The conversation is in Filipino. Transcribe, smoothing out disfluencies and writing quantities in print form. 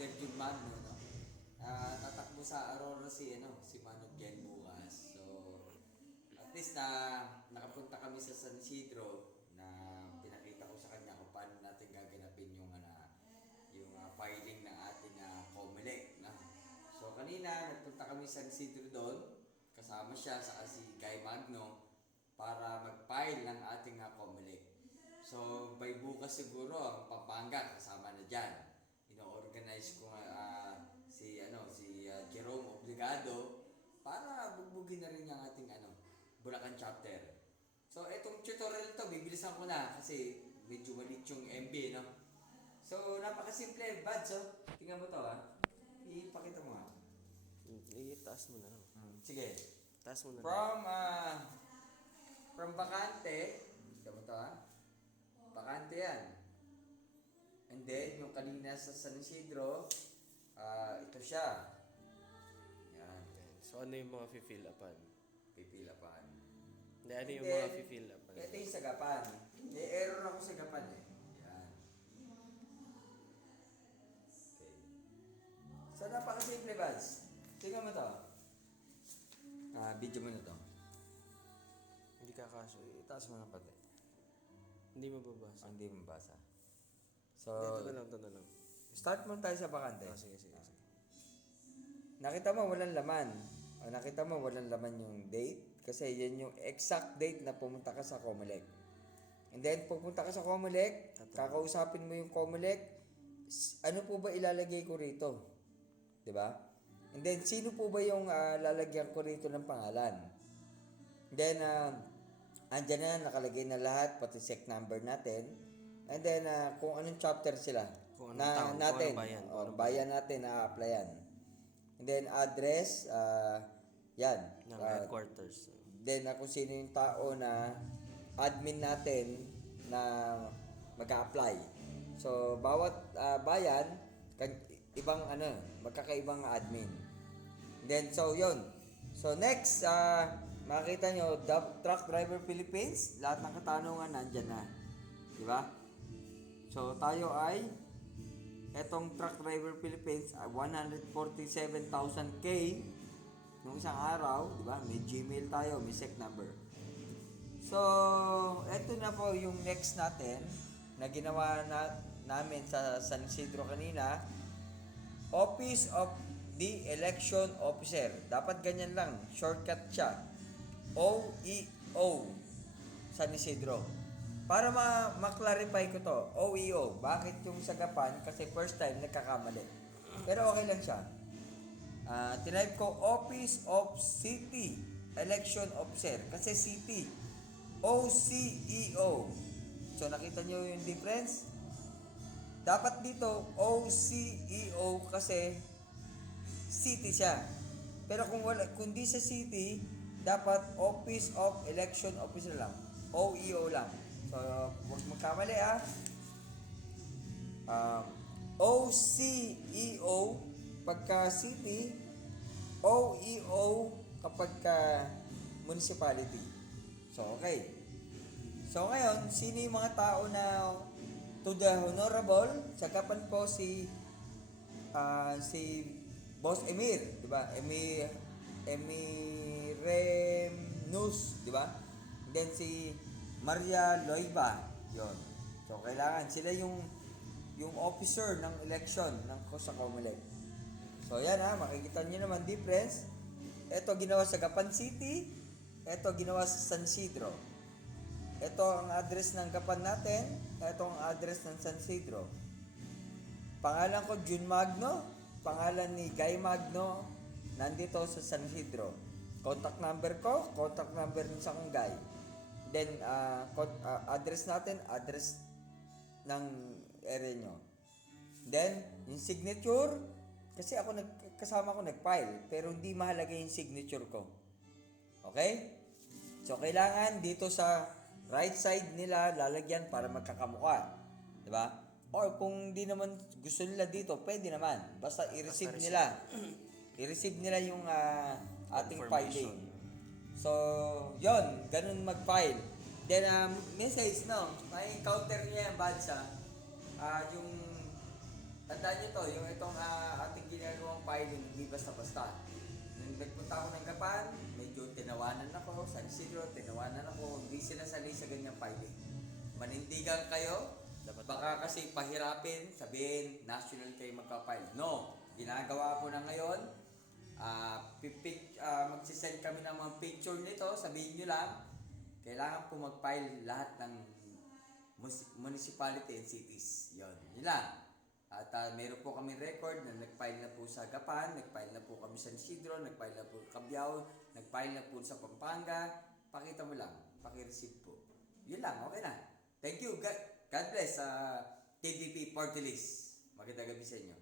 Del Jun Magno, no? Tatakbo sa Aurora si Manong Ken bukas. So, at least nakapunta kami sa San Isidro na pinakita ko sa kanya kung paano natin gaganapin yung filing ng ating COMELEC. No? So, kanina nagpunta kami sa San Isidro doon. Kasama siya sa si Guy Magno para mag-file ng ating COMELEC. So, by bukas siguro ang Pampanga kasama na diyan. Ino-organize ko si Jerome Obligado para bugbugin na rin yung ating Bulacan chapter. So, itong tutorial to, bibilisan ko na kasi medyo malit yung MB, no? So, napakasimple, Bads, oh. Tingnan mo to, ipakita mo, Itaas mo na lang. Sige. Taas mo na lang. From Bakante, tingnan mo to, Bakante yan. And then, yung kanina sa San Isidro, ito siya. Yan. So ano yung mga fill upan? Pipilapan. Hindi, ano yung And mga then, fill upan? ito yung sagapan. May error ako sa gapan eh. Yan. Okay. So, napakasimple, Bads. Tingnan mo to. Video mo na to. Hindi kakasya. Itaas mo ng pati. Hindi mababasa. Hindi mabasa. Hindi, So, ito na lang. start mo tayo sa Bakante. Sige. Nakita mo walang laman. O nakita mo walang laman yung date. Kasi yan yung exact date na pumunta ka sa COMELEC. And then, pupunta ka sa COMELEC, kakausapin mo yung COMELEC, ano po ba ilalagay ko rito? Diba? And then, sino po ba yung lalagyan ko rito ng pangalan? And then, andyan na, nakalagay na lahat, pati sec number natin. And then, kung anong chapter sila Kung anong taon, natin, kung anong bayan. o bayan natin na applyan. And then, address, yan. Ng headquarters. Then, kung sino yung tao na admin natin na mag-a-apply. So, bawat bayan, ibang magkakaibang admin. Then, so, yun. So, next, makita nyo, Truck Driver Philippines, lahat ng katanungan nandyan na. Di ba? So, tayo ay, etong Truck Driver Philippines, 147,000K nung isang araw, di ba? May Gmail tayo, may SEC number. So, eto na po yung next natin na ginawa namin sa San Isidro kanina. Office of the Election Officer. Dapat ganyan lang. Shortcut siya. OEO. San Isidro. Para ma-clarify ko to. OEO. Bakit yung sagapan? Kasi first time nagkakamali. Pero okay lang siya. Tinype ko Office of City Election Officer. Kasi city. OCEO. So nakita nyo yung difference? Dapat dito OCEO kasi city siya. Pero kung di sa city, dapat Office of Election Officer lang. OEO lang. So huwag magkamali OCEO pagka city, OEO kapag municipality. So, okay. So, ngayon, sino yung mga tao na to the honorable? Sagapan po si Boss Emir, di ba? Emiremnus, di ba? Then si Maria Loiba, yon. So, kailangan sila yung officer ng election ng sa COMELEC. So, yan makikita niyo naman difference. Ito ginawa sa Gapan City. Ito ginawa sa San Isidro. Ito ang address ng Gapan natin. Ito ang address ng San Isidro. Pangalan ko Jun Magno. Pangalan ni Guy Magno. Nandito sa San Isidro. Contact number ko. Contact number ni sa kong Guy. Then, address natin. Address ng area nyo. Then, yung signature. Kasi kasama ko nag-file. Pero hindi mahalaga yung signature ko. Okay? So, kailangan dito sa right side nila lalagyan para magkakamukha. Diba? Or kung di naman gusto nila dito, pwede naman. Basta i-receive nila. I-receive nila yung ating filing. So, yon, ganun mag-file. Then, message, no? May counter niya yung badsa. Yung Tandaan nyo to, yung itong ating ginagawang filing, hindi basta-basta. Nung nagpunta ako ng Gapan, medyo tinawanan ako, San Isidro, tinawanan ako, hindi sila sanay sa ganyang filing. Manindigan kayo, Dapat baka kasi pahirapin, sabihin, national kayo magka-file. No, ginagawa ko na ngayon, magsisend kami ng mga picture nito, sabihin nyo lang, kailangan po mag-file lahat ng municipality and cities. Yun lang. At meron po kami record na nag-file na po sa Gapan, nag-file na po kami sa San Isidro, nag-file na po sa Cabiao, nag-file na po sa Pampanga. Pakita mo lang, paki-receive po. Yun lang, okay na. Thank you. God bless, TVP Party List. Magandang gabi sa inyo.